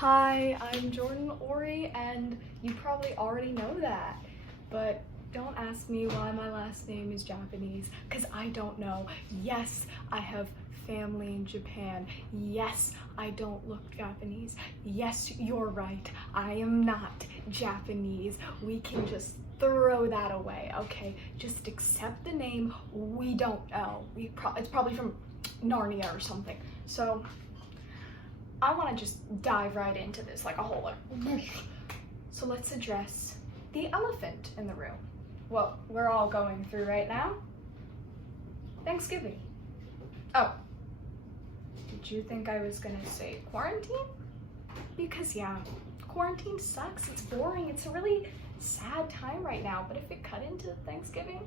Hi, I'm Jordan Ori, and you probably already know that, but don't ask me why my last name is Japanese, because I don't know. Yes, I have family in Japan. Yes, I don't look Japanese. Yes, you're right, I am not Japanese. We can just throw that away, okay? Just accept the name. We don't know. It's probably from Narnia or something. So I want to just dive right into this like a whole lot. So let's address the elephant in the room. What we're all going through right now. Thanksgiving. Oh, did you think I was gonna say quarantine? Because yeah, quarantine sucks, it's boring, it's a really sad time right now, but if it cut into Thanksgiving,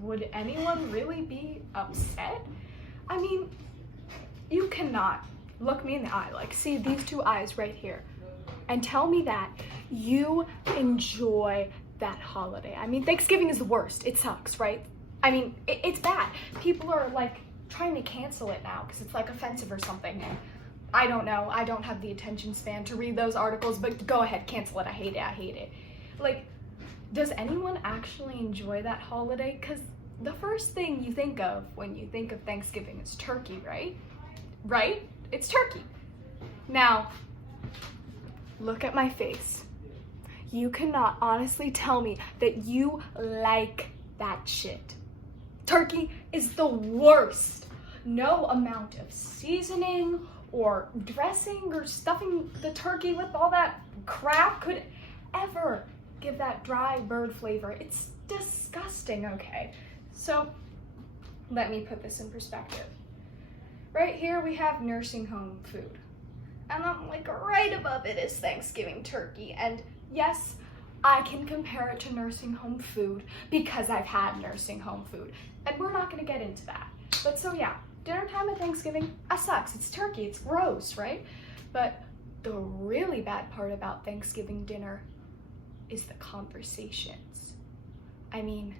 would anyone really be upset? I mean, you cannot look me in the eye, like see these two eyes right here, and tell me that you enjoy that holiday. I mean, Thanksgiving is the worst. It sucks, right? I mean, it's bad. People are like trying to cancel it now because it's like offensive or something. I don't know. I don't have the attention span to read those articles, but go ahead, cancel it. I hate it. I hate it. Like, does anyone actually enjoy that holiday? Because the first thing you think of when you think of Thanksgiving is turkey, right? Right? It's turkey. Now, look at my face. You cannot honestly tell me that you like that shit. Turkey is the worst. No amount of seasoning or dressing or stuffing the turkey with all that crap could ever give that dry bird flavor. It's disgusting, okay? So, let me put this in perspective. Right here we have nursing home food. And I'm like right above it is Thanksgiving turkey. And yes, I can compare it to nursing home food because I've had nursing home food. And we're not gonna get into that. But so yeah, dinner time at Thanksgiving, sucks. It's turkey, it's gross, right? But the really bad part about Thanksgiving dinner is the conversations. I mean,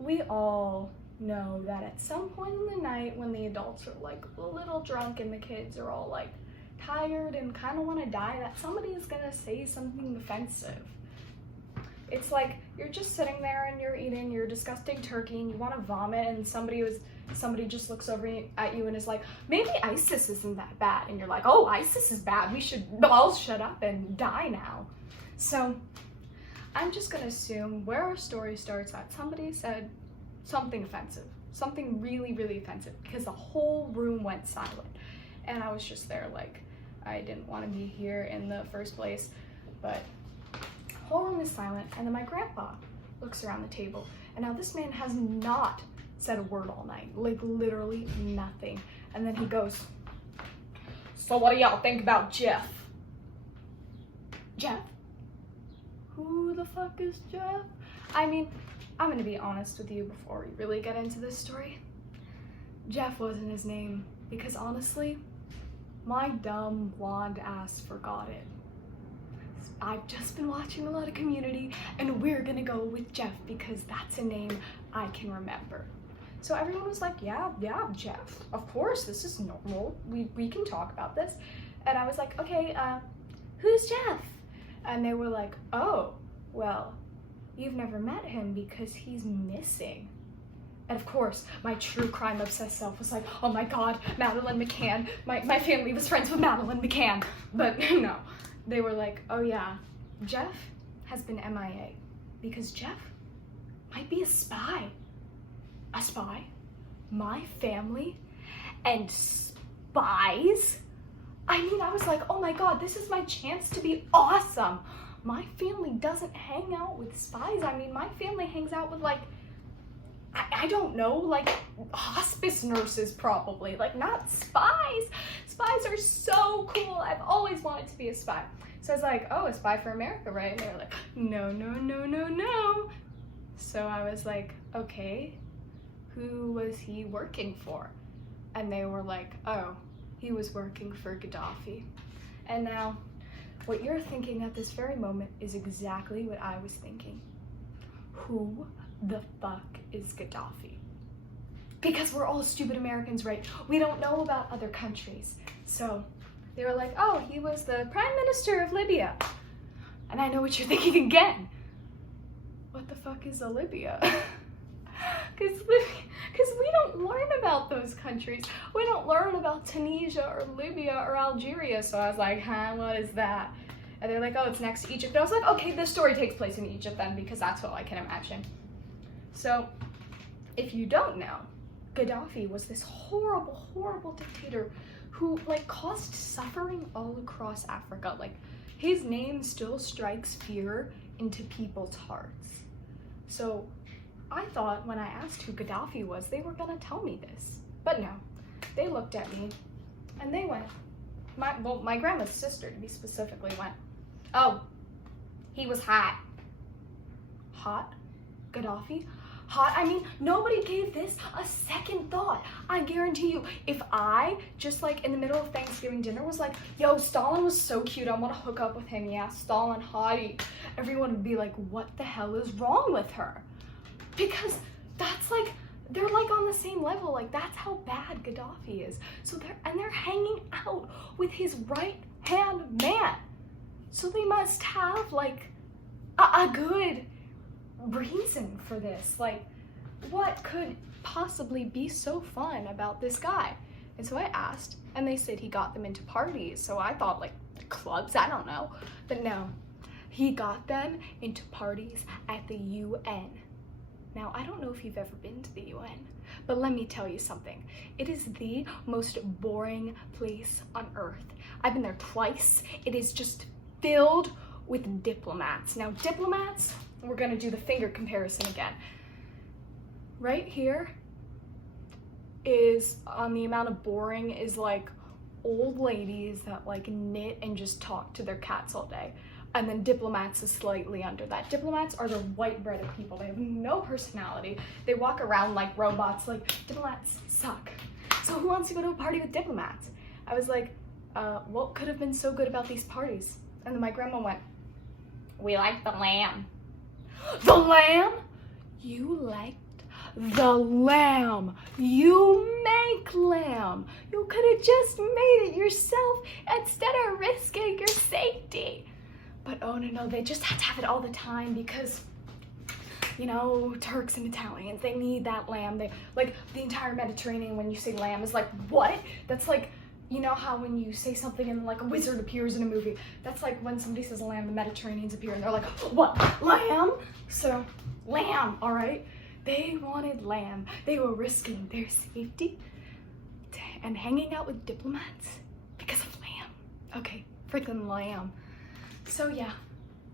we all know that at some point in the night when the adults are like a little drunk and the kids are all like tired and kind of want to die, that somebody is gonna say something offensive. It's like you're just sitting there and you're eating your disgusting turkey and you want to vomit, and somebody just looks over at you and is like, maybe ISIS isn't that bad, and you're like, oh, ISIS is bad, we should all shut up and die now. So I'm just gonna assume where our story starts at somebody said something offensive, something really, really offensive, because the whole room went silent. And I was just there like, I didn't want to be here in the first place, but the whole room is silent. And then my grandpa looks around the table, and now this man has not said a word all night, like literally nothing. And then he goes, so what do y'all think about Jeff? Jeff? Who the fuck is Jeff? I mean, I'm gonna be honest with you before we really get into this story. Jeff wasn't his name, because honestly, my dumb blonde ass forgot it. I've just been watching a lot of Community, and we're gonna go with Jeff because that's a name I can remember. So everyone was like, yeah, Jeff, of course, this is normal. We can talk about this. And I was like, okay, who's Jeff? And they were like, oh, well, you've never met him because he's missing. And of course, my true crime obsessed self was like, oh my God, Madeleine McCann. My family was friends with Madeleine McCann. But no, they were like, oh yeah, Jeff has been MIA because Jeff might be a spy. A spy? My family? And spies? I mean, I was like, oh my God, this is my chance to be awesome. My family doesn't hang out with spies. I mean, my family hangs out with like, I don't know, like hospice nurses probably, like not spies. Spies are so cool. I've always wanted to be a spy. So I was like, oh, a spy for America, right? And they were like, no. So I was like, okay, who was he working for? And they were like, oh, he was working for Gaddafi. And now, what you're thinking at this very moment is exactly what I was thinking. Who the fuck is Gaddafi? Because we're all stupid Americans, right? We don't know about other countries. So They were like, oh, he was the Prime Minister of Libya. And I know what you're thinking again. What the fuck is a Libya? Because we don't learn about those countries. We don't learn about Tunisia or Libya or Algeria. So I was like, huh, what is that? And they're like, oh, it's next to Egypt. And I was like, okay, this story takes place in Egypt then, because that's what I can imagine. So if you don't know, Gaddafi was this horrible, horrible dictator who like caused suffering all across Africa. Like his name still strikes fear into people's hearts. So I thought when I asked who Gaddafi was, they were gonna tell me this. But no, they looked at me and they went, my grandma's sister to be specifically went, oh, he was hot. Hot? Gaddafi? Hot? I mean, nobody gave this a second thought. I guarantee you, if I, just like in the middle of Thanksgiving dinner, was like, yo, Stalin was so cute, I want to hook up with him, yeah, Stalin, hottie, everyone would be like, what the hell is wrong with her? Because that's like, they're like on the same level, like that's how bad Gaddafi is. So they're hanging out with his right-hand man. So they must have like a good reason for this. Like, what could possibly be so fun about this guy? And so I asked, and they said he got them into parties. So I thought like clubs, I don't know. But no, he got them into parties at the UN. Now, I don't know if you've ever been to the UN, but let me tell you something. It is the most boring place on earth. I've been there twice. It is just filled with diplomats. Now, diplomats, we're gonna do the finger comparison again. Right here is on the amount of boring is like old ladies that like knit and just talk to their cats all day. And then diplomats is slightly under that. Diplomats are the white bread of people. They have no personality. They walk around like robots. Like, diplomats suck. So who wants to go to a party with diplomats? I was like, what could have been so good about these parties? And then my grandma went, we like the lamb. The lamb? You liked the lamb. You make lamb. You could have just made it yourself instead of risking your safety. But oh no, they just have to have it all the time because, you know, Turks and Italians, they need that lamb. They like the entire Mediterranean, when you say lamb, is like, what? That's like, you know how when you say something and like a wizard appears in a movie, that's like when somebody says lamb, the Mediterraneans appear and they're like, what, lamb? So, lamb, all right? They wanted lamb. They were risking their safety and hanging out with diplomats because of lamb. Okay, freaking lamb. So yeah,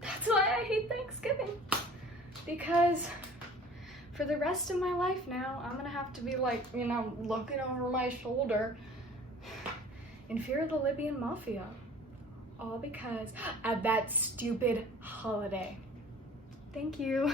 that's why I hate Thanksgiving. Because for the rest of my life now, I'm gonna have to be like, you know, looking over my shoulder in fear of the Libyan mafia. All because of that stupid holiday. Thank you.